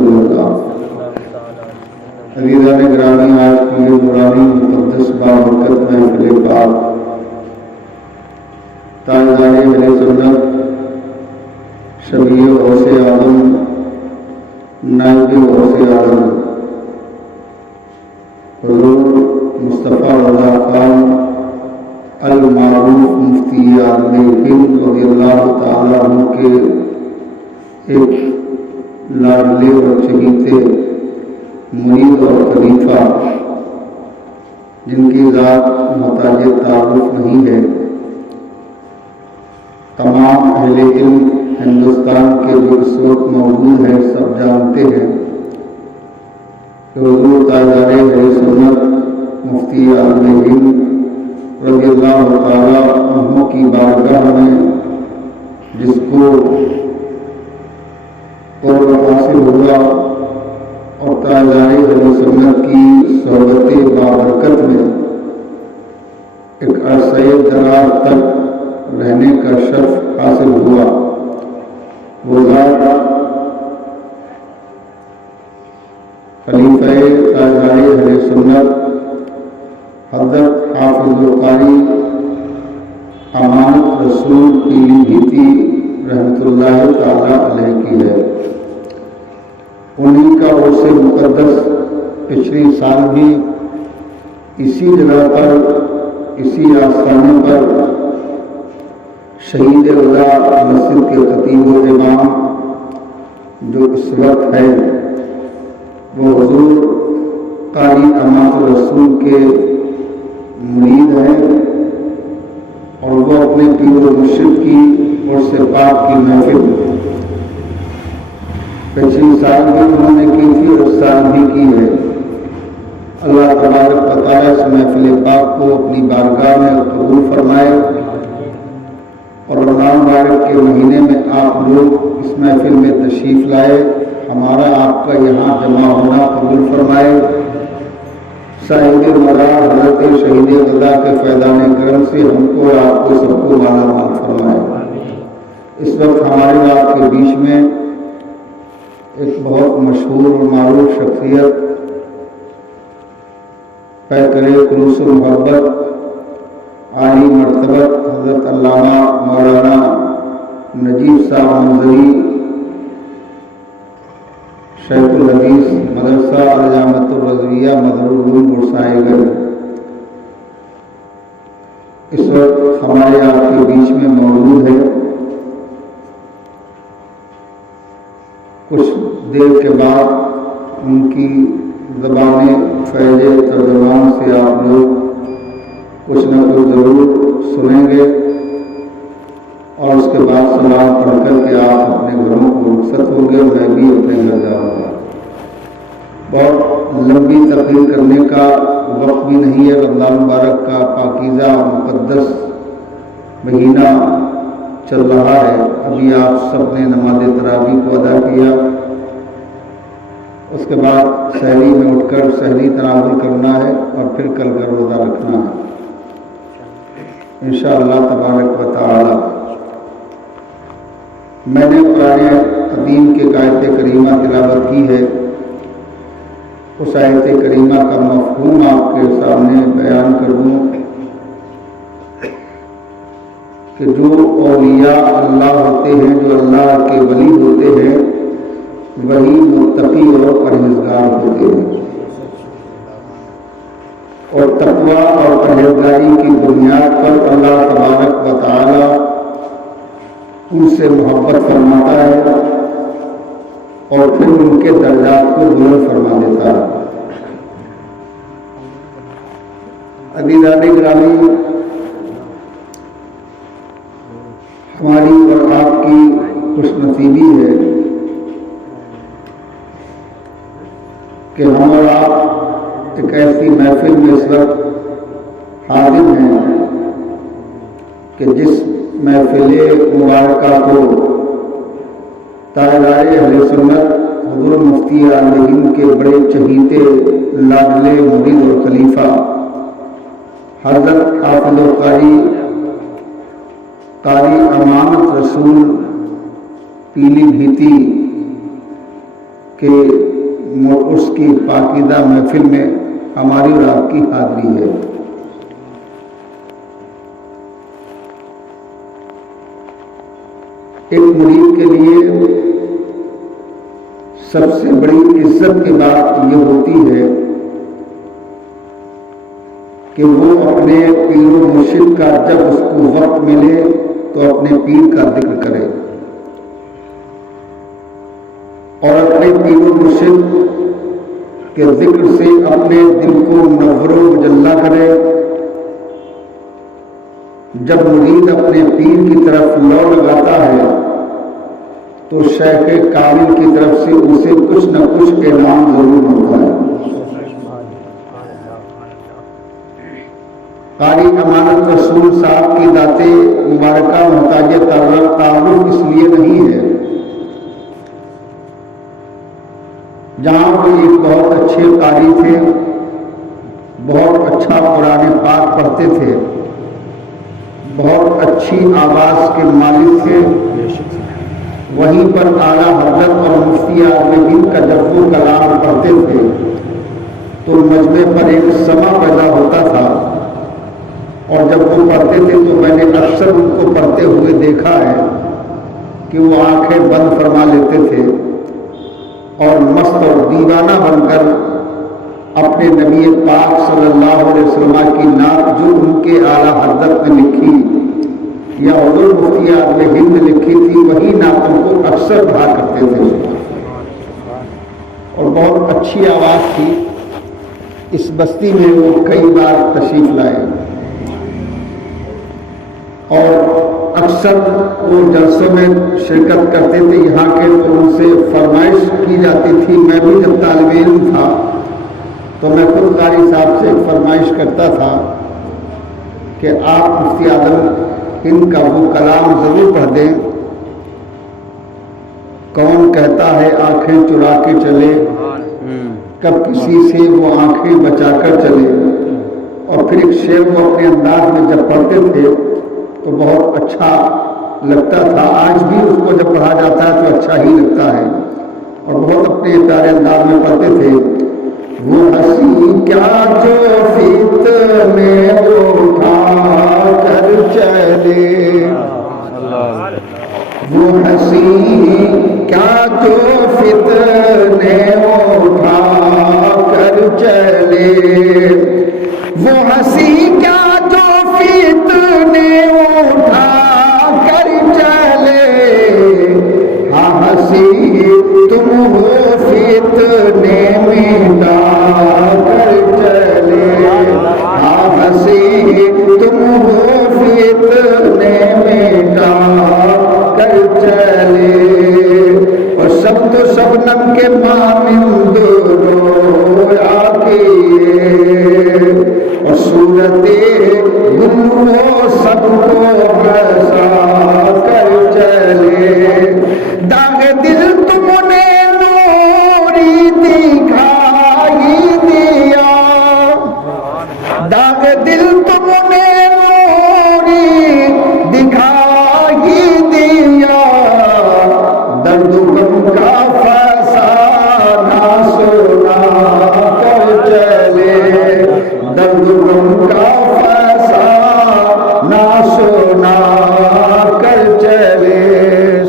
رسول اللہ۔ عزیزان گرامی، آج کی یہ پرانی مقدس بابرکت محفل پاک تاجدار اہل سنت شفیع غوث اعظم نائب غوث اعظم حضور مصطفیٰ رضا خان المعروف مفتی عالم ہند رضی اللہ تعالیٰ عنہ کے ایک لاڈلے اور چہیتے مرید اور خلیفہ، جن کی ذات محتاج تعارف نہیں ہے، تمام اہل علم ہندوستان کے جو اس وقت موجود ہیں سب جانتے ہیں کہ حضور تاجدار اہل سنت مفتی عالم ہند رضی اللہ تعالیٰ عنہ کی بارگاہ میں جس کو قرب حاصل ہوا اور تاجدار اہل سنت کی صحبت بابرکت میں ایک عرصہ دراز تک رہنے کا شرف حاصل ہوا، وہ ذات خلیفہ تاجدار اہل سنت حضرت حافظ القاری امانت رسول پیلی بھیتی رحمۃ اللہ تعالیٰ علیہ کی ہے۔ انہی کا عرص مقدس پچھلی سال بھی اسی جگہ پر، اسی آستانے پر شہید رضا مسجد کے خطیب و امام جو اس وقت ہے وہ حضور قاری امانت رسول کے مرید ہیں، اور وہ اپنے پیر و مرشد کی عرص پاک کی محفل پچھلی سال بھی انہوں نے کی تھی اور اس سال بھی کی ہے۔ اللہ تبارک و تعالیٰ اس محفل پاک کو اپنی بارگاہ میں قبول فرمائے، اور رمضان مبارک کے مہینے میں آپ لوگ اس محفل میں تشریف لائے، ہمارا آپ کا یہاں جمع ہونا قبول فرمائے۔ صاحب مزار حضرت شہید غزہ کے فیضان کرم سے ہم کو اور آپ کو سب کو مالا مال فرمائے۔ اس وقت ہمارے آپ کے بیچ میں ایک بہت مشہور اور معروف شخصیت، پیکر خلوص و محبت، عالی مرتبت حضرت علامہ مولانا نجیب صاحب منظری شیخ الحدیث مدرسہ الجامعۃ الرضویہ مظہر برسائے گئے، اس وقت ہمارے آپ کے بیچ میں موجود ہے۔ کچھ دیر کے بعد ان کی زبان فیض ترجمان سے آپ لوگ کچھ نہ کچھ ضرور سنیں گے، اور اس کے بعد سلام پڑھ کر کے آپ اپنے گھروں کو رخصت ہوں گے، میں بھی اپنے گھر جاؤں گا۔ بہت لمبی تقریر کرنے کا وقت بھی نہیں ہے، رمضان مبارک کا پاکیزہ مقدس مہینہ چل رہا ہے۔ ابھی آپ سب نے نماز تراویح کو ادا کیا، اس کے بعد سحری میں اٹھ کر سحری تناول کرنا ہے اور پھر کل کا روزہ رکھنا ہے انشاءاللہ تبارک و تعالی۔ میں نے قرآن عظیم کے آیت کریمہ تلاوت کی ہے، اس آیت کریمہ کا مفہوم آپ کے سامنے بیان کروں کہ جو اولیاء اللہ ہوتے ہیں، جو اللہ کے ولی ہوتے ہیں، وہی متقی اور پرہیزگار ہوتے ہیں، اور تقوی اور پرہیزگاری کی بنیاد پر اللہ تبارک و تعالی ان سے محبت فرماتا ہے اور پھر ان کے درجات کو بلند فرما دیتا ہے۔ عزیزان گرامی، ہماری اور آپ کی خوش نصیبی ہے کہ ہم اور آپ ایک ایسی محفل میں اس وقت حاضر ہیں کہ جس محفل مبارکہ کو تاجدار اہل سنت حضور مفتی عالم ہند کے بڑے چہیتے لاڈلے مرید اور خلیفہ حضرت حافظ القاری قاری امانت رسول پیلی بھیتی کہ اس کی پاکیزہ محفل میں ہماری اور آپ کی حاضری ہے۔ ایک مرید کے لیے سب سے بڑی عزت کی بات یہ ہوتی ہے کہ وہ اپنے پیر و مرشد کا جب اس کو وقت ملے تو اپنے پیر کا ذکر کرے اور اپنے پیر و مرشد کے ذکر سے اپنے دل کو منور و مجلہ کرے۔ جب مرید اپنے پیر کی طرف لو لگاتا ہے تو شیخ کامل کی طرف سے اسے کچھ نہ کچھ انعام ضرور ہوتا ہے۔ قاری امانت رسول صاحب کی ذات مبارکہ محتاج تعارف اس لیے نہیں ہے، جہاں وہ ایک بہت اچھے قاری تھے، بہت اچھا قرآن پاک پڑھتے تھے، بہت اچھی آواز کے مالک تھے، وہیں پر اعلیٰ حضرت اور مفتی اعظم ہند کا جب وہ کلام پڑھتے تھے تو مجمع پر ایک سما پیدا ہوتا تھا، اور جب وہ پڑھتے تھے تو میں نے اکثر ان کو پڑھتے ہوئے دیکھا ہے کہ وہ آنکھیں بند فرما لیتے تھے اور مست اور دیوانہ بن کر اپنے نبی پاک صلی اللہ علیہ وسلم کی نعت جو ان کے اعلیٰ حضرت نے لکھی یا حضور مفتی اعظم ہند نے لکھی تھی وہی نعتوں کو اکثر پڑھا کرتے تھے، اور بہت اچھی آواز تھی۔ اس بستی میں وہ کئی بار تشریف لائے اور اکثر وہ جلسوں میں شرکت کرتے تھے یہاں کے، تو ان سے فرمائش کی جاتی تھی۔ میں بھی جب طالب علم تھا تو میں خود قاری صاحب سے ایک فرمائش کرتا تھا کہ آپ مفتی اعظم ہند کا وہ کلام ضرور پڑھ دیں، کون کہتا ہے آنکھیں چرا کے چلے، کب کسی سے وہ آنکھیں بچا کر چلے۔ اور پھر ایک شعر وہ اپنے انداز میں جب پڑھتے تھے تو بہت اچھا لگتا تھا، آج بھی اس کو جب پڑھا جاتا ہے تو اچھا ہی لگتا ہے، اور بہت اپنے پیارے انداز میں پڑھتے تھے۔ وہ ہنسی کیا جو فتنے اٹھا کر چلے، وہ ہنسی کیا جو فتنے اٹھا کر چلے، وہ ہنسی کیا جو فتنے اٹھا کر چلے، ہاں ہنسی تم ہو فتنے مٹا کر چلے، ہاں ہنسی تم ہو فتنے مٹا کر چلے، اور سب تو شبنم کے مانند رویا کیے، اور صورت گل وہ سب کو ہنسا کر چلے، داغ دل تم نے نوری دکھائی دیا، داغ دل تم نے نوری دکھائی دیا، درد غم کا فسانہ سنا کر چلے، درد غم کا فسانہ سنا کر چلے۔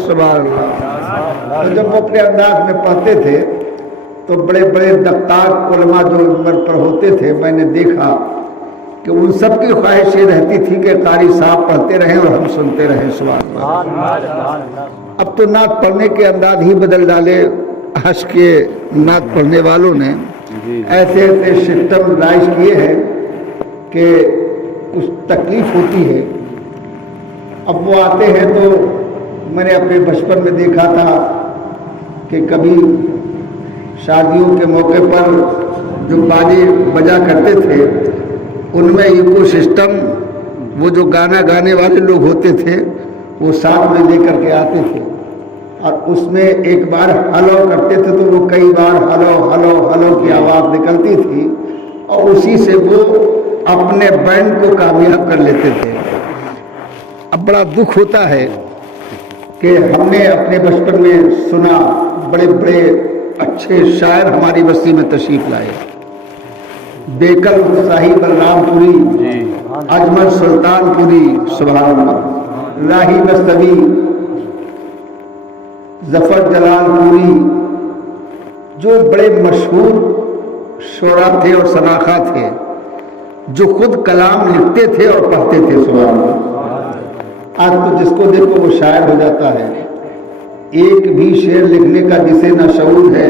سبحان اللہ۔ جب وہ اپنے انداز میں پڑھتے تھے تو بڑے بڑے دقاق علماء جو عمر پر ہوتے تھے، میں نے دیکھا کہ ان سب کی خواہش یہ رہتی تھی کہ قاری صاحب پڑھتے رہیں اور ہم سنتے رہیں۔ سبحان اللہ۔ اب تو نعت پڑھنے کے انداز ہی بدل ڈالے آج کے نعت پڑھنے والوں نے، ایسے ایسے سسٹم رائج کیے ہیں کہ کچھ تکلیف ہوتی ہے۔ اب وہ آتے ہیں تو میں نے اپنے بچپن میں دیکھا تھا کہ کبھی شادیوں کے موقع پر جو باجے بجا کرتے تھے ان میں ایکو سسٹم وہ جو گانا گانے والے لوگ ہوتے تھے وہ ساتھ میں لے کر کے آتے تھے، اور اس میں ایک بار ہلو کرتے تھے تو وہ کئی بار ہلو ہلو ہلو کی آواز نکلتی تھی، اور اسی سے وہ اپنے بینڈ کو کامیاب کر لیتے تھے۔ اب بڑا دکھ ہوتا ہے کہ ہم نے اپنے بچپن میں سنا بڑے بڑے اچھے شاعر ہماری بستی میں تشریف لائے. بیکل صاحب بلرام پوری، اجمل سلطان پوری، سبحان اللہ، راہی بستوی، ظفر جلال پوری، جو بڑے مشہور شعراء تھے اور سناخا تھے، جو خود کلام لکھتے تھے اور پڑھتے تھے. سبحان اللہ. آج تو جس کو دیکھو وہ شاعر ہو جاتا ہے. ایک بھی شعر لکھنے کا جسے نہ شعور ہے،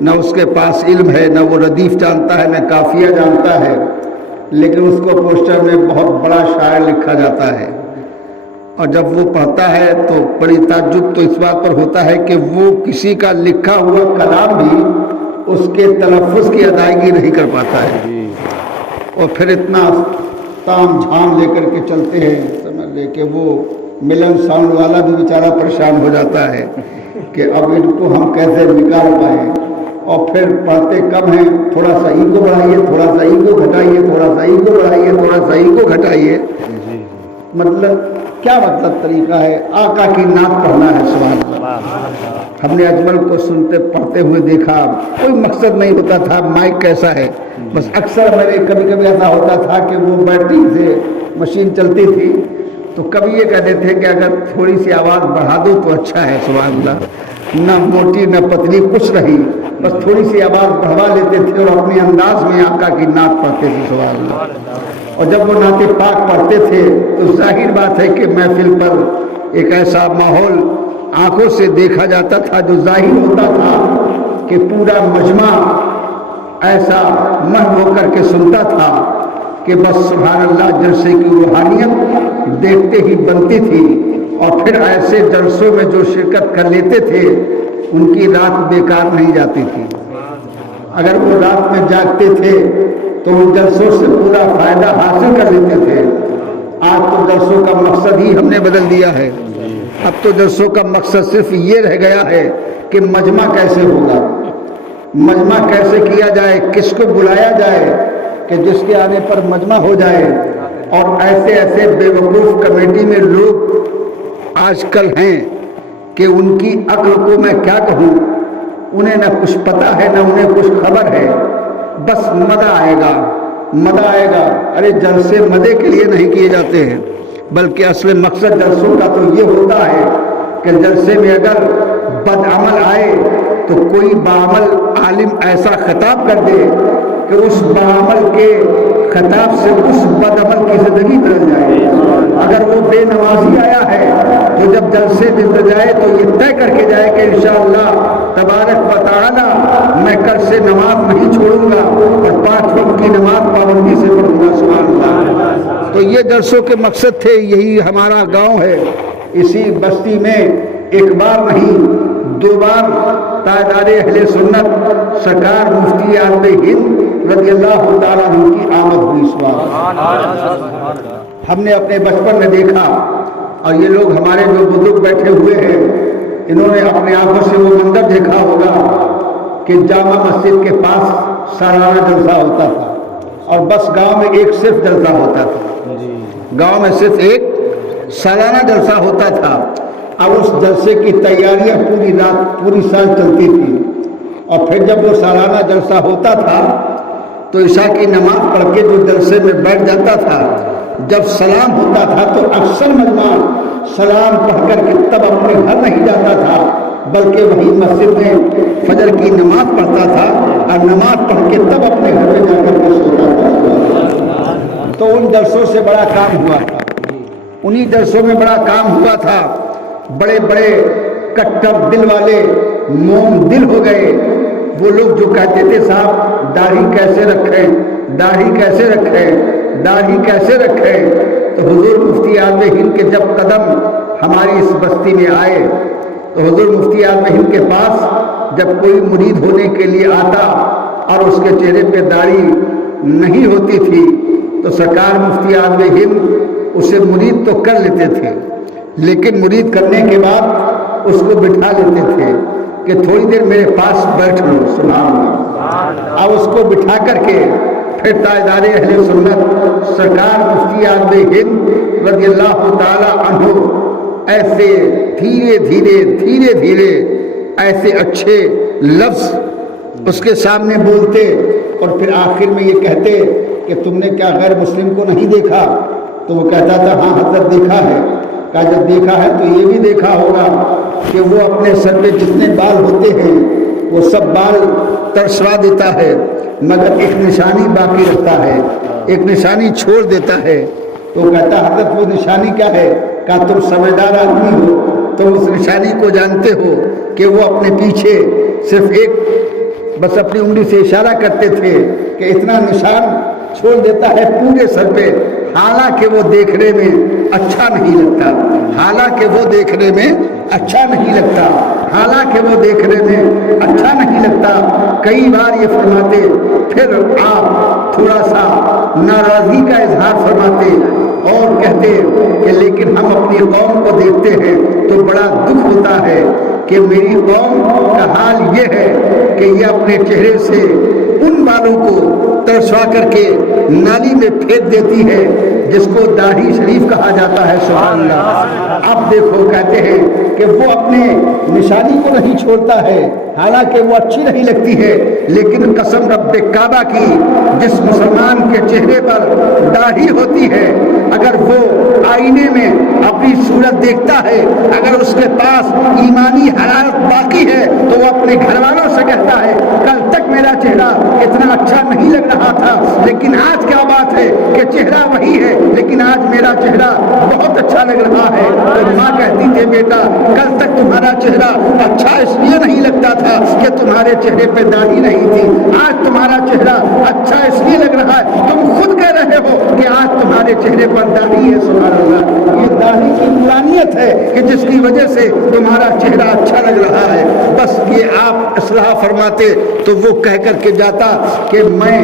نہ اس کے پاس علم ہے، نہ وہ ردیف جانتا ہے، نہ قافیہ جانتا ہے، لیکن اس کو پوسٹر میں بہت بڑا شاعر لکھا جاتا ہے. اور جب وہ پڑھتا ہے تو بڑی تعجب تو اس بات پر ہوتا ہے کہ وہ کسی کا لکھا ہوا کلام بھی اس کے تلفظ کی ادائیگی نہیں کر پاتا ہے. اور پھر اتنا تام جھام لے کر کے چلتے ہیں، سمجھ لے کہ وہ ملن ساؤنڈ والا بھی بیچارہ پریشان ہو جاتا ہے کہ اب ان کو ہم کیسے نکال پائیں. اور پھر پڑھتے کم ہیں، تھوڑا سا ایگو بڑھائیے، تھوڑا سا ایگو گھٹائیے، تھوڑا سا ایگو بڑھائیے، تھوڑا سا ایگو گھٹائیے. مطلب کیا مطلب طریقہ ہے؟ آقا کی نعت پڑھنا ہے. سبحان اللہ. ہم نے اجمل کو سنتے پڑھتے ہوئے دیکھا، کوئی مقصد نہیں ہوتا تھا مائک کیسا ہے، بس اکثر میں نے کبھی کبھی ایسا ہوتا تھا کہ وہ بیٹری سے مشین چلتی تھی تو کبھی یہ کہتے تھے کہ اگر تھوڑی سی آواز بڑھا دو تو اچھا ہے. سبحان اللہ. نہ موٹی نہ پتلی کچھ رہی، بس تھوڑی سی آواز بڑھوا لیتے تھے اور اپنے انداز میں آقا کی نعت پڑھتے تھے. سبحان اللہ. اور جب وہ نعت پاک پڑھتے تھے تو ظاہر بات ہے کہ محفل پر ایک ایسا ماحول آنکھوں سے دیکھا جاتا تھا جو ظاہر ہوتا تھا کہ پورا مجمع ایسا محو ہو کر کے سنتا تھا کہ بس سبحان اللہ جلسے کی روحانیت دیکھتے ہی بنتی تھی. اور پھر ایسے جلسوں میں جو شرکت کر لیتے تھے ان کی رات بیکار نہیں جاتی تھی. اگر وہ رات میں جاگتے تھے تو ان جلسوں سے پورا فائدہ حاصل کر لیتے تھے. آج تو جلسوں کا مقصد ہی ہم نے بدل دیا ہے. اب تو جلسوں کا مقصد صرف یہ رہ گیا ہے کہ مجمع کیسے ہوگا، مجمع کیسے کیا جائے، کس کو بلایا جائے کہ جس کے آنے پر مجمع ہو جائے. اور ایسے ایسے بے وقوف کمیٹی میں لوگ آج کل ہیں کہ ان کی عقل کو میں کیا کہوں، انہیں نہ کچھ پتہ ہے نہ انہیں کچھ خبر ہے. بس مزہ آئے گا، مزہ آئے گا. ارے جلسے مزے کے لیے نہیں کیے جاتے ہیں، بلکہ اصل مقصد جلسوں کا تو یہ ہوتا ہے کہ جلسے میں اگر بد عمل آئے تو کوئی باعمل عالم ایسا خطاب کر دے کہ اس باعمل کے خطاب سے اس بد عمل کی زندگی بدل جائے. اگر وہ بے نمازی آیا ہے تو جب جلسے میں جائے تو یہ طے کر کے جائے کہ انشاءاللہ تبارک و تعالی میں کل سے نماز نہیں چھوڑوں گا اور 5 وقت کی نماز پابندی سے پڑھوں گا. سبحان اللہ. تو یہ جلسوں کے مقصد تھے. یہی ہمارا گاؤں ہے. اسی بستی میں ایک بار نہیں 2 بار تاجدار اہل سنت سرکار مفتی اعظم ہند رضی اللہ تعالیٰ عنہ کی آمد ہوئی. سبحان اللہ. ہم نے اپنے بچپن میں دیکھا، اور یہ لوگ ہمارے جو بزرگ بیٹھے ہوئے ہیں انہوں نے اپنے آنکھوں سے وہ منظر دیکھا ہوگا کہ جامع مسجد کے پاس سالانہ جلسہ ہوتا تھا اور بس گاؤں میں ایک صرف جلسہ ہوتا تھا. گاؤں میں صرف ایک سالانہ جلسہ ہوتا تھا. اب اس جلسے کی تیاریاں پوری رات پوری سال چلتی تھی. اور پھر جب وہ سالانہ جلسہ ہوتا تھا تو عشاء کی نماز پڑھ کے جو جلسے میں بیٹھ جاتا تھا، جب سلام ہوتا تھا تو اکثر مجمع سلام پڑھ کر کے تب اپنے گھر نہیں جاتا تھا بلکہ وہی مسجد میں فجر کی نماز پڑھتا تھا اور نماز پڑھ کے تب اپنے گھر میں جا کر کے سوتا تھا. تو ان جلسوں سے بڑا کام ہوا تھا، انہی جلسوں میں بڑا کام ہوا تھا. بڑے بڑے کٹر دل والے موم دل ہو گئے وہ لوگ جو کہتے تھے صاحب داڑھی کیسے رکھیں، داڑھی کیسے رکھیں، داڑھی کیسے رکھیں. تو حضور مفتی اعظم ہند کے جب قدم ہماری اس بستی میں آئے تو حضور مفتی اعظم ہند کے پاس جب کوئی مرید ہونے کے لیے آتا اور اس کے چہرے پہ داڑھی نہیں ہوتی تھی تو سرکار مفتی اعظم ہند اسے مرید تو کر لیتے تھے، لیکن مرید کرنے کے بعد اس کو بٹھا لیتے تھے کہ تھوڑی دیر میرے پاس بیٹھ لو. سبحان اللہ. اب اس کو بٹھا کر کے پھر تاجدار اہل سنت سرکار مفتی اعظم ہند رضی اللہ تعالی عنہ ایسے دھیرے دھیرے ایسے اچھے لفظ اس کے سامنے بولتے اور پھر آخر میں یہ کہتے کہ تم نے کیا غیر مسلم کو نہیں دیکھا؟ تو وہ کہتا تھا ہاں حضرت دیکھا ہے۔ کہا جب دیکھا ہے تو یہ بھی دیکھا ہوگا کہ وہ اپنے سر پہ جتنے بال ہوتے ہیں وہ سب بال ترسوا دیتا ہے، مگر ایک نشانی باقی رکھتا ہے، ایک نشانی چھوڑ دیتا ہے۔ تو کہتا حضرت وہ نشانی کیا ہے؟ کہا تم سمجھدار آدمی ہو، تم اس نشانی کو جانتے ہو کہ وہ اپنے پیچھے صرف ایک بس اپنی انگلی سے اشارہ کرتے تھے کہ اتنا نشان چھوڑ دیتا ہے پورے سر پہ، حالانکہ وہ دیکھنے میں اچھا نہیں لگتا، حالانکہ وہ دیکھنے میں اچھا نہیں لگتا، حالانکہ وہ دیکھنے میں اچھا نہیں لگتا۔ کئی بار یہ فرماتے، پھر آپ تھوڑا سا ناراضگی کا اظہار فرماتے اور کہتے کہ لیکن ہم اپنی قوم کو دیکھتے ہیں تو بڑا دکھ ہوتا ہے کہ میری قوم کا حال یہ ہے کہ یہ اپنے چہرے سے ان بالوں کو ترسوا کر کے نالی میں پھینک دیتی ہے جس کو داڑھی شریف کہا جاتا ہے۔ سبحان اللہ۔ اب دیکھو کہتے ہیں کہ وہ اپنے نشانی کو نہیں چھوڑتا ہے، حالانکہ وہ اچھی نہیں لگتی ہے، لیکن قسم رب کعبہ کی جس مسلمان کے چہرے پر داڑھی ہوتی ہے اگر وہ آئینے میں اپنی صورت دیکھتا ہے، اگر اس کے پاس ایمانی حرارت باقی ہے تو وہ اپنے گھر والوں سے کہتا ہے کل تک میرا چہرہ اتنا اچھا نہیں لگ رہا تھا، لیکن آج کیا بات ہے کہ چہرہ وہی ہے لیکن آج میرا چہرہ بہت اچھا لگ رہا ہے۔ تو ماں کہتی تھی بیٹا کل تک تمہارا چہرہ اچھا اس لیے نہیں لگتا تھا کہ تمہارے چہرے پہ داڑھی نہیں تھی، آج تمہارا چہرہ اچھا اس لیے لگ رہا ہے، تم خود کہہ رہے ہو کہ آج تمہارے چہرے پر داڑھی ہے۔ سبحان اللہ۔ یہ داڑھی کی نورانیت ہے کہ جس کی وجہ سے تمہارا چہرہ اچھا لگ رہا ہے۔ بس یہ آپ اصلاح فرماتے تو وہ کہہ کر کے جاتا کہ میں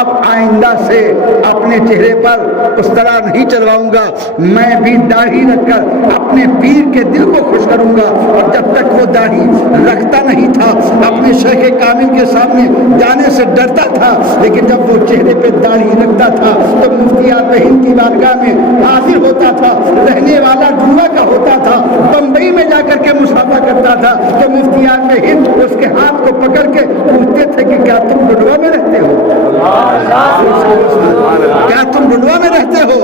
اب آئندہ سے اپنے چہرے پر اس طرح نہیں چلواؤں گا، میں بھی داڑھی رکھ کر اپنے پیر کے دل کو خوش کروں گا۔ اور جب تک وہ داڑھی رکھتا نہیں تھا اپنے شیخ کامل کے سامنے جانے سے ڈرتا تھا، لیکن جب وہ چہرے پہ داڑھی رکھتا تھا تو مفتی اعظم ہند کی بارگاہ میں حاضر ہوتا تھا، رہنے والا ڈھونڈا کا ہوتا تھا، بمبئی میں جا کر کے مصافحہ کرتا تھا تو مفتی اعظم ہند اس کے ہاتھ کو پکڑ کے پوچھتے تھے کہ کیا تم ڈنڈوا میں رہتے ہو؟ کیا تم ڈنڈوا میں رہتے ہو؟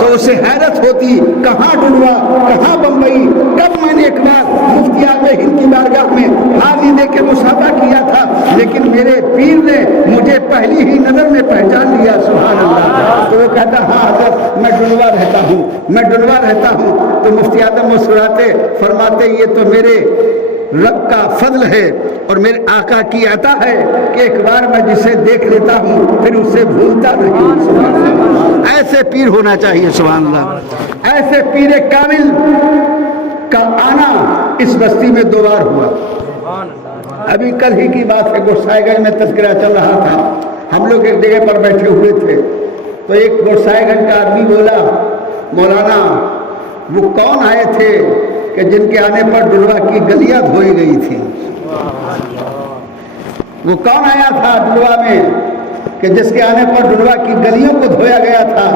تو اسے حیرت ہوتی، کہاں ڈنڈوا، کہاں بمبئی؟ کب میں نے ایک بار مفتی اعظم ہند کی بارگاہ میں حاضری دے کے مصافحہ کیا تھا، لیکن میرے پیر نے مجھے پہلی ہی نظر میں پہچان لیا۔ سبحان اللہ۔ تو وہ کہتا ہاں حضرت میں ڈنڈوا رہتا ہوں، میں ڈنڈوا رہتا ہوں۔ تو مفتی اعظم مسکراتے فرماتے یہ تو میرے رب کا فضل ہے اور میرے آقا کی عطا ہے کہ ایک بار میں جسے دیکھ لیتا ہوں پھر اسے بھولتا نہیں۔ سبحان اللہ۔ ایسے پیر ہونا چاہیے۔ سبحان اللہ۔ ایسے پیر کامل کا آنا اس بستی میں 2 بار ہوا۔ ابھی کل ہی کی بات ہے، گوسائے گنج میں تذکرہ چل رہا تھا، ہم لوگ ایک جگہ پر بیٹھے ہوئے تھے تو ایک گوسائے گنج کا آدمی بولا مولانا وہ کون آئے تھے کہ جن کے آنے پر ڈلوا کی گلیاں دھوئی گئی تھی؟ وہ کون آیا تھا ڈلوا میں کہ جس کے آنے پر ڈلوا کی گلیوں کو دھویا گیا تھا؟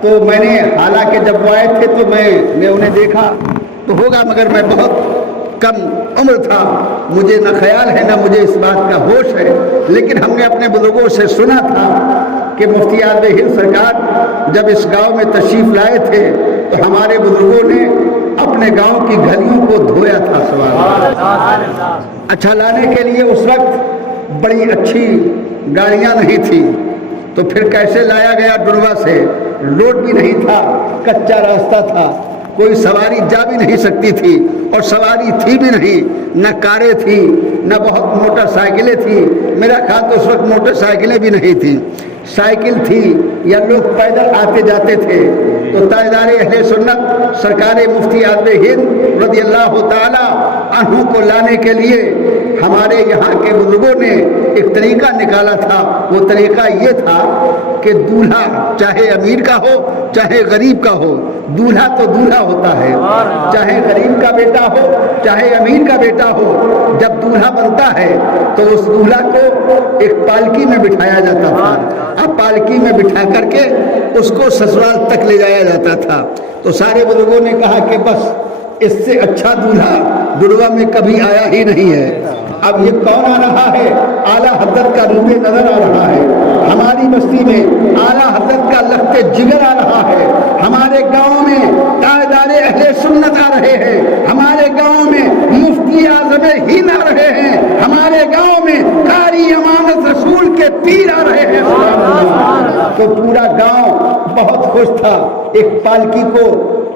تو میں نے حالانکہ جب وہ آئے تھے تو میں نے انہیں دیکھا تو ہوگا، مگر میں بہت کم عمر تھا، مجھے نہ خیال ہے نہ مجھے اس بات کا ہوش ہے، لیکن ہم نے اپنے بزرگوں سے سنا تھا کہ مفتی اعظم ہند سرکار جب اس گاؤں میں تشریف لائے تھے تو ہمارے بزرگوں نے اپنے گاؤں کی گلیوں کو دھویا تھا۔ سوال اچھا لانے کے لیے اس وقت بڑی اچھی گاڑیاں نہیں تھی تو پھر کیسے لایا گیا ڈنڈوا سے؟ روڈ بھی نہیں تھا، کچا راستہ تھا، کوئی سواری جا بھی نہیں سکتی تھی اور سواری تھی بھی نہیں، نہ کاریں تھی نہ بہت موٹر سائیکلیں تھی، میرا خیال تو اس وقت موٹر سائیکلیں بھی نہیں تھیں، سائیکل تھی یا لوگ پیدل آتے جاتے تھے۔ تو تاجدار اہل سنت سرکار مفتی اعظم ہند رضی اللہ تعالی عنہ کو لانے کے لیے ہمارے یہاں کے بزرگوں نے ایک طریقہ نکالا تھا۔ وہ طریقہ یہ تھا کہ دولہا چاہے امیر کا ہو چاہے غریب کا ہو، دولہا تو دولہا ہوتا ہے، چاہے غریب کا بیٹا ہو چاہے امیر کا بیٹا ہو، جب دولہا بنتا ہے تو اس دولہا کو ایک پالکی میں بٹھایا جاتا تھا، اب پالکی میں بٹھا کر کے اس کو سسرال تک لے جایا جاتا تھا۔ تو سارے بزرگوں نے کہا کہ بس اس سے اچھا دولہا ڈنڈوا میں کبھی آیا ہی نہیں ہے۔ اب یہ کون آ رہا ہے؟ اعلیٰ حضرت کا نور نظر آ رہا ہے، ہماری بستی میں اعلیٰ حضرت کا لخت جگر آ رہا ہے، ہمارے گاؤں میں تاجدار اہل سنت آ رہے ہیں، ہمارے گاؤں میں مفتی اعظم ہند آ رہے ہیں، ہمارے گاؤں میں قاری امامت رسول کے پیر آ رہے ہیں۔ تو پورا گاؤں بہت خوش تھا۔ ایک پالکی کو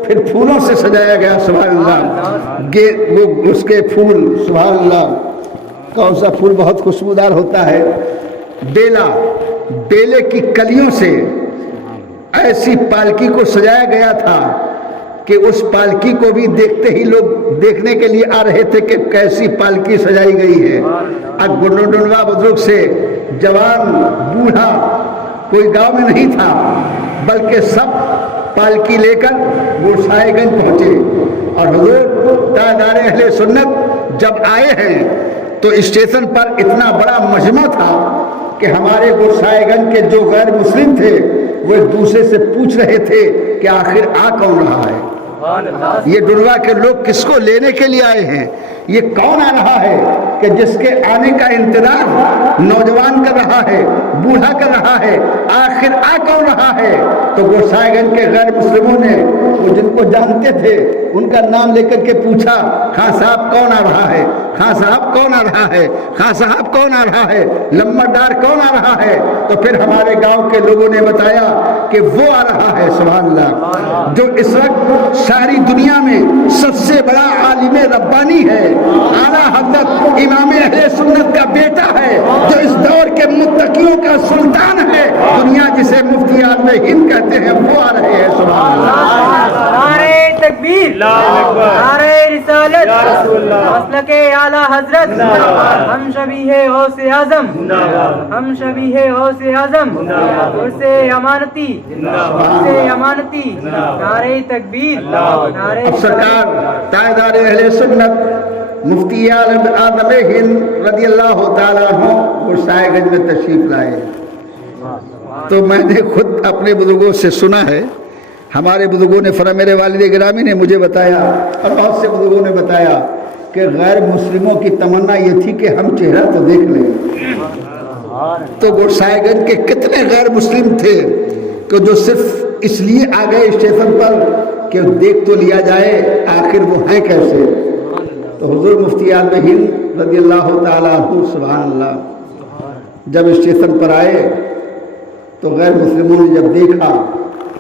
پھر پھولوں سے سجایا گیا، سبحان اللہ، وہ اس کے پھول، سبحان اللہ، کون سا پھول بہت خوشبودار ہوتا ہے؟ بیلا، بیلے کی کلیوں سے ایسی پالکی کو سجایا گیا تھا کہ اس پالکی کو بھی دیکھتے ہی لوگ دیکھنے کے لیے آ رہے تھے کہ کیسی پالکی سجائی گئی ہے۔ اب ڈنڈوا بزرگ سے جوان بوڑھا کوئی گاؤں میں نہیں تھا، بلکہ سب پالکی لے کر گوسائے گنج پہنچے، اور حضور تاجدار اہل سنت جب آئے ہیں تو اسٹیشن پر اتنا بڑا مجمع تھا کہ ہمارے گوسائے گنج کے جو غیر مسلم تھے وہ ایک دوسرے سے پوچھ رہے تھے کہ آخر آ کون رہا ہے؟ یہ ڈنڈوا کے لوگ کس کو لینے کے لیے آئے ہیں؟ یہ کون آ رہا ہے کہ جس کے آنے کا انتظار نوجوان کر رہا ہے، بوڑھا کر رہا ہے، آخر آ کون رہا ہے؟ تو گوسائے گنج کے غیر مسلموں نے وہ جن کو جانتے تھے ان کا نام لے کر کے پوچھا، خان صاحب کون آ رہا ہے؟ خان صاحب کون آ رہا ہے؟ خان صاحب کون آ رہا ہے؟ لمبردار کون آ رہا ہے؟ تو پھر ہمارے گاؤں کے لوگوں نے بتایا کہ وہ آ رہا ہے، سبحان اللہ، جو اس وقت ساری دنیا میں سب سے بڑا عالم ربانی ہے، اعلیٰ حضرت امام اہل سنت کا بیٹا ہے، جو اس دور کے متقیوں کا سلطان ہے، دنیا جسے مفتی اعظم ہند کہتے ہیں، وہ آ رہے ہیں، سبحان اللہ۔ نعرہ تکبیر، نعرہ رسالت، مسلک اعلیٰ حضرت، ہم شبیہ غوث اعظم، ہم شبیہ غوث اعظم، عرص امانتی، عرص امانتی، نعرہ تکبیر، نعرہ سرکار تاجدار اہل سنت مفتی اعظم ہند رضی اللہ تعالیٰ عنہ گوسائے گنج میں تشریف لائے۔ تو میں نے خود اپنے بزرگوں سے سنا ہے، ہمارے بزرگوں نے فرمایا، میرے والد گرامی نے مجھے بتایا اور بہت سے بزرگوں نے بتایا کہ غیر مسلموں کی تمنا یہ تھی کہ ہم چہرہ تو دیکھ لیں۔ تو گوسائے گنج کے کتنے غیر مسلم تھے کہ جو صرف اس لیے آ گئے اسٹیشن پر کہ دیکھ تو لیا جائے آخر وہ ہیں کیسے۔ تو حضور مفتی اعظم ہند رضی اللہ تعالیٰ عنہ، سبحان اللہ، جب اسٹیشن پر آئے تو غیر مسلموں نے جب دیکھا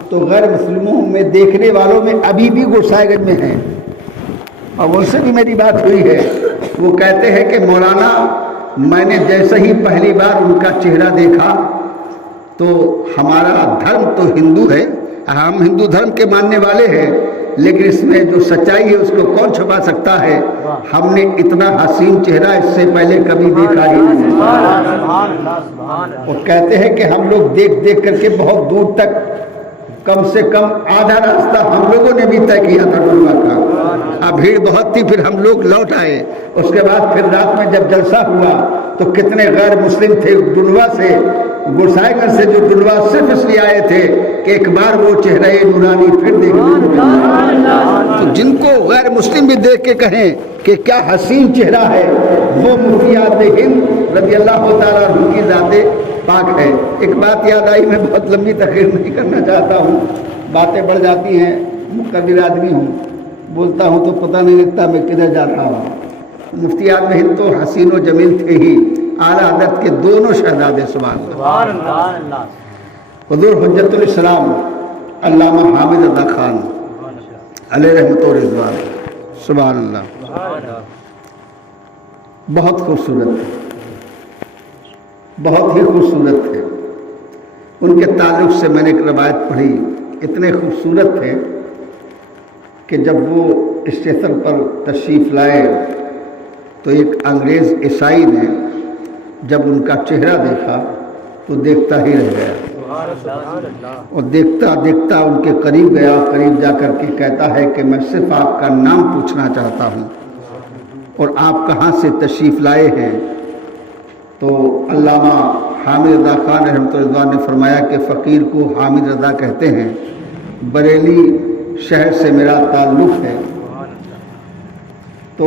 تو غیر مسلموں میں دیکھنے والوں میں ابھی بھی گوسائے گنج میں ہیں، اور ان سے بھی میری بات ہوئی ہے۔ وہ کہتے ہیں کہ مولانا، میں نے جیسے ہی پہلی بار ان کا چہرہ دیکھا تو ہمارا دھرم تو ہندو ہے، ہم ہندو دھرم کے ماننے والے ہیں، لیکن اس میں جو سچائی ہے اس کو کون چھپا سکتا ہے؟ ہم نے اتنا حسین چہرہ اس سے پہلے کبھی دیکھا ہی نہیں۔ اور کہتے ہیں کہ ہم لوگ دیکھ دیکھ کر کے بہت دور تک، کم سے کم آدھا راستہ ہم لوگوں نے بھی طے کیا تھا ڈنڈوا کا۔ اب بھیڑ بہت تھی، پھر ہم لوگ لوٹ آئے۔ اس کے بعد پھر رات میں جب جلسہ ہوا تو کتنے غیر مسلم تھے ڈنڈوا سے، گوسائے گنج سے، جو ڈنڈوا صرف اس لیے آئے تھے کہ ایک بار وہ چہرہ نورانی پھر دیکھنے کو۔ تو جن کو غیر مسلم بھی دیکھ کے کہیں کہ کیا حسین چہرہ ہے، وہ مفتی اعظم ہند رضی اللہ تعالیٰ عنہ کی ذات پاک ہے۔ ایک بات یاد آئی، میں بہت لمبی تقریر نہیں کرنا چاہتا ہوں، باتیں بڑھ جاتی ہیں، مقرر آدمی ہوں، بولتا ہوں تو پتہ نہیں لگتا میں کدھر جا رہا ہوں۔ مفتی اعظم ہند تو حسین و جمیل تھے ہی، اعلیٰ حضرت کے دونوں شہزادے، سبحان اللہ۔ حضور حجت الاسلام علامہ حامد رضا خان علیہ رحمت و رضوان، سبحان اللہ، بہت خوبصورت تھے، بہت ہی خوبصورت تھے۔ ان کے تعلق سے میں نے ایک روایت پڑھی، اتنے خوبصورت تھے کہ جب وہ اسٹیشن پر تشریف لائے تو ایک انگریز عیسائی نے جب ان کا چہرہ دیکھا تو دیکھتا ہی رہ گیا، اور دیکھتا دیکھتا ان کے قریب گیا، قریب جا کر کے کہتا ہے کہ میں صرف آپ کا نام پوچھنا چاہتا ہوں اور آپ کہاں سے تشریف لائے ہیں؟ تو علامہ حامد رضا خان رحمۃ اللہ علیہ نے فرمایا کہ فقیر کو حامد رضا کہتے ہیں، بریلی شہر سے میرا تعلق ہے۔ تو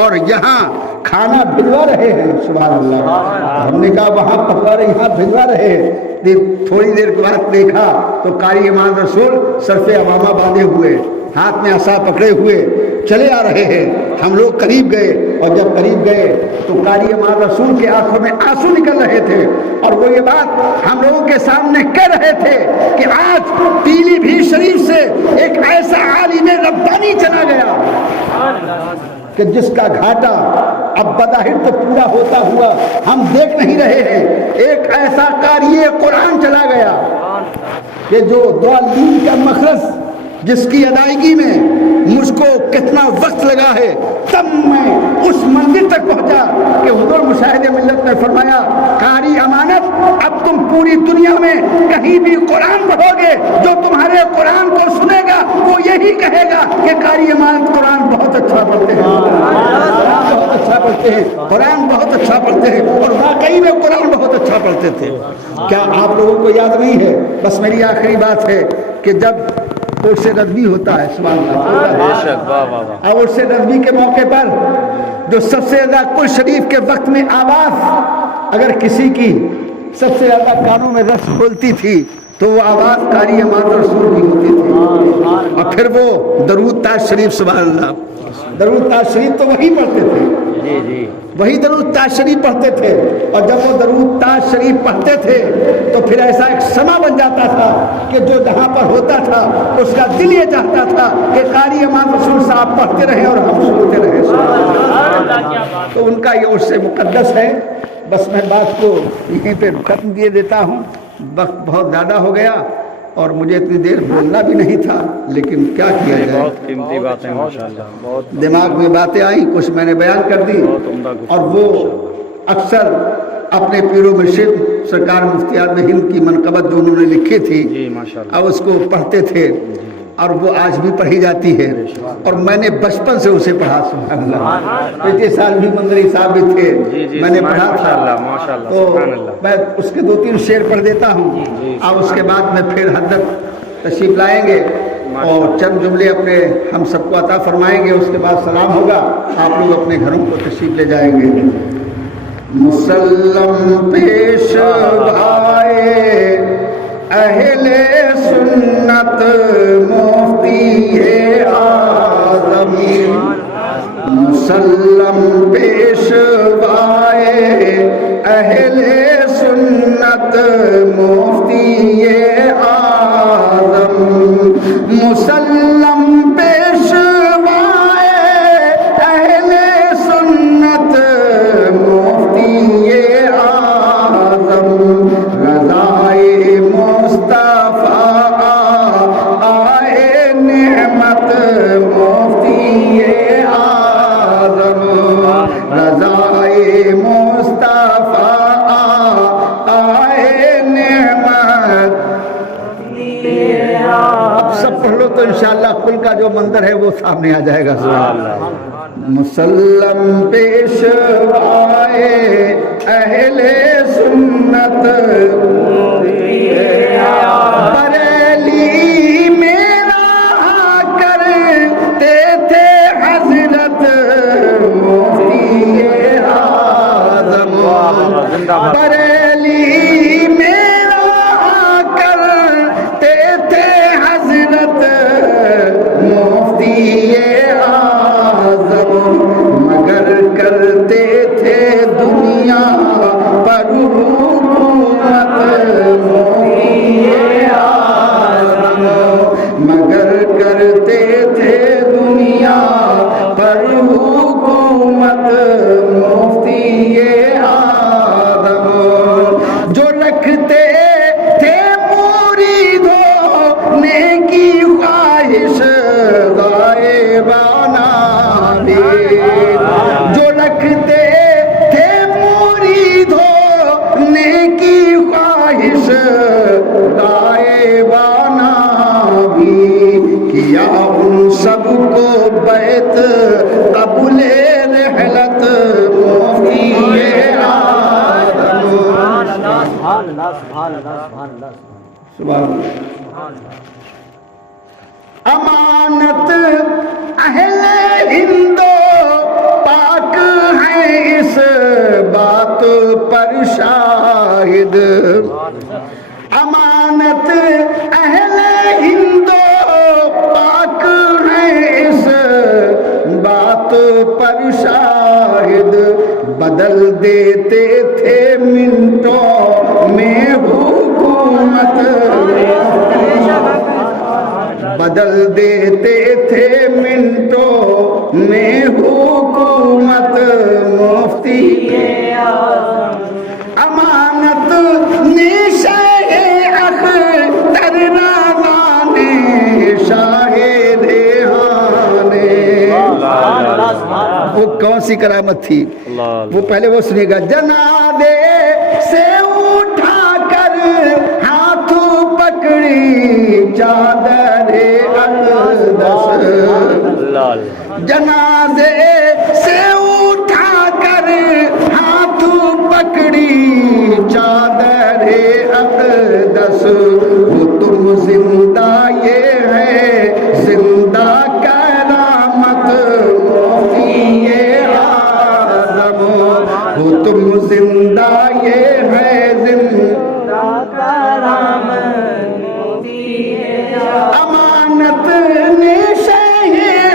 اور یہاں کھانا بھجوا رہے ہیں. سبحان اللہ. ہم نے کہا وہاں پکوا رہے یہاں بھجوا رہے ہیں. تھوڑی دیر کے بعد دیکھا تو قاری امان رسول سر پہ امامہ باندھے ہوئے, ہاتھ میں عصا پکڑے ہوئے چلے آ رہے ہیں. ہم لوگ قریب گئے, اور جب قریب گئے تو قاری امان رسول کے آنکھوں میں آنسو نکل رہے تھے, اور وہ یہ بات ہم لوگوں کے سامنے کہہ رہے تھے کہ آج پیلی بھیت شریف سے ایک ایسا عالم ربانی چلا گیا کہ جس کا گھاٹا اب بظاہر تو پورا ہوتا ہوا ہم دیکھ نہیں رہے ہیں. ایک ایسا قاری قرآن چلا گیا کہ جو ضالین کا مخرج جس کی ادائیگی میں مجھ کو کتنا وقت لگا ہے, تب میں اس منزل تک پہنچا کہ حضور مشاہد ملت نے فرمایا قاری امانت, اب تم پوری دنیا میں کہیں بھی قرآن پڑھو گے, جو تمہارے قرآن کو سنے گا وہ یہی کہے گا کہ قاری امانت قرآن بہت اچھا پڑھتے ہیں, بہت اچھا پڑھتے ہیں, قرآن بہت اچھا پڑھتے ہیں. اور واقعی میں قرآن بہت اچھا پڑھتے تھے. کیا آپ لوگوں کو یاد نہیں ہے؟ بس میری آخری بات ہے کہ جب عرس ندوی ہوتا ہے, سبحان اللہ, اور عرس ندوی کے موقع پر جو سب سے زیادہ قرآن شریف کے وقت میں آواز اگر کسی کی سب سے زیادہ کانوں میں رس کھولتی تھی تو وہ آواز قاری امان رسول کی ہوتی تھی. اور پھر وہ درود تاج شریف, سبحان اللہ, درود تاج شریف تو وہی پڑھتے تھے, وہی درود تاج شریف پڑھتے تھے. اور جب وہ درود تاج شریف پڑھتے تھے تو پھر ایسا ایک سما بن جاتا تھا کہ جو جہاں پر ہوتا تھا اس کا دل یہ چاہتا تھا کہ قاری امان رسول صاحب پڑھتے رہے اور ہم سنتے رہے. تو ان کا یہ عرس مقدس ہے. بس میں بات کو یہیں پہ ختم کیے دیتا ہوں, وقت بہت زیادہ ہو گیا اور مجھے اتنی دیر بولنا بھی نہیں تھا, لیکن کیا کیا جائے, بہت قیمتی باتیں ماشاءاللہ, بہت دماغ میں باتیں آئیں, کچھ میں نے بیان کر دی. اور وہ اکثر اپنے پیر و مرشد سرکار مفتی اعظم ہند کی منقبت جو انہوں نے لکھی تھی اب اس کو پڑھتے تھے, اور وہ آج بھی پڑھی جاتی ہے. اور میں نے بچپن سے اسے پڑھا, سبحان اللہ, پچھلے سال بھی مندری صاحب بھی تھے, میں نے پڑھا تھا. تو میں اس کے 2-3 شعر پڑھ دیتا ہوں, اور اس کے بعد میں پھر حضرت تشریف لائیں گے اور چند جملے اپنے ہم سب کو عطا فرمائیں گے. اس کے بعد سلام ہوگا, آپ لوگ اپنے گھروں کو تشریف لے جائیں گے. مسلم پیش بھائے اہل سنت مفتی اعظم, مسلم پیش بھائے اہل سنت مفتی اعظم, مسلم پیش بھائے اہل سنت مفتی اعظم, رضائے مصطفیٰ آئے نعمت مفتی اعظم, رضائے مصطفیٰ آئے نعمت. اب سب پڑھ لو تو انشاءاللہ کل کا جو منظر ہے وہ سامنے آ جائے گا. مسلم پیشوائے اہل سنت بریلی میں رہا کرتے تھے حضرت مفتی اعظم, بریلی میں رہا کرتے تھے حضرت مفتی اعظم, مگر کرتے تھے دنیا پر حکومت مفتی اعظم, مگر کرتے تھے دنیا پر حکومت مفتی اعظم, جو رکھتے تھے مریدوں نیکی خواہش غائبانہ بھی, جو رکھتے تھے مریدوں نیکی خواہش غائبانہ بھی, کیا ان سب کو بیعت قبول رحلت مفتی اعظم. امانت اہل ہندو اس بات پر شاہد امانت اہل ہند پاک ہے اس بات پر شاہد بدل دیتے تھے منٹوں میں حکومت بدل دیتے تھے منٹوں میں حکومت مفتی امانت نیشہ اختر نازانے شاہ ریحانے وہ کون سی کرامت تھی وہ پہلے وہ سنے گا جنازے سے اٹھا کر ہاتھ پکڑی چادر اقدس جنازے سے اٹھا کر ہاتھ پکڑی چادر اقدس وہ تم زندہ یہ ہے زندہ کرامت مفتی اعظم وہ تم زندہ یہ ہے زندہ کرامت مفتی امانت نیشہ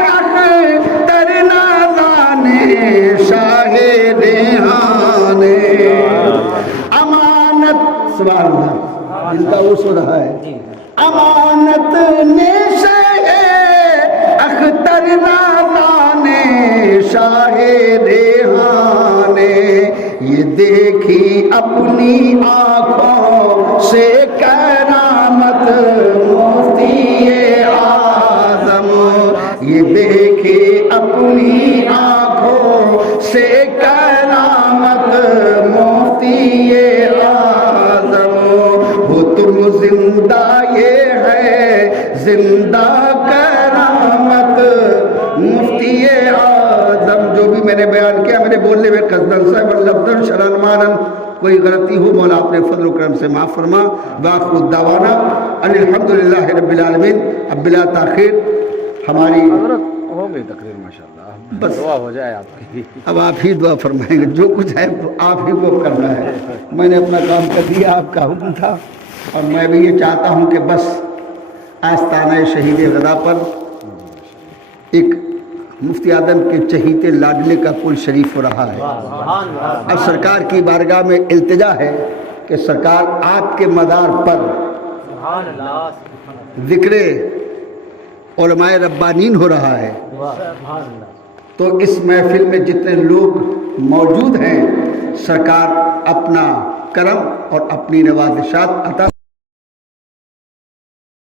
اختر نازانے شاہ ریحانے امانت سبحان اللہ دل کا وہ سو رہا ہے امانت نیشہ اختر نازانے شاہ ریحانے یہ دیکھی اپنی آنکھوں سے کرامت مفتی اعظم یہ دیکھی اپنی آنکھوں سے کرامت مفتی اعظم وہ تم زندہ یہ ہے زندہ کرامت مفتی اعظم جو بھی میں نے بیان کیا میرے بولنے میں قصدن صاحب لفظن شرن مانن کوئی غلطی ہو مولا اپنے فضل و کرم سے معاف فرما وآخر دعوانا ان الحمدللہ رب العالمین اب بلا تاخیر ہماری ہو گئی تقریر ماشاءاللہ بس دعا ہو جائے آپ کی اب آپ ہی دعا فرمائیں گے جو کچھ ہے آپ ہی کو کرنا ہے میں نے اپنا کام کر دیا آپ کا حکم تھا اور میں بھی یہ چاہتا ہوں کہ بس آستانہ شہید غدا پر ایک مفتی اعظم کے چہیتے لاڈلے کا پل شریف ہو رہا ہے اب سرکار کی بارگاہ میں التجا ہے کہ سرکار آپ کے مدار پر ذکر علماء ربانین ہو رہا ہے تو اس محفل میں جتنے لوگ موجود ہیں سرکار اپنا کرم اور اپنی نوازشات عطا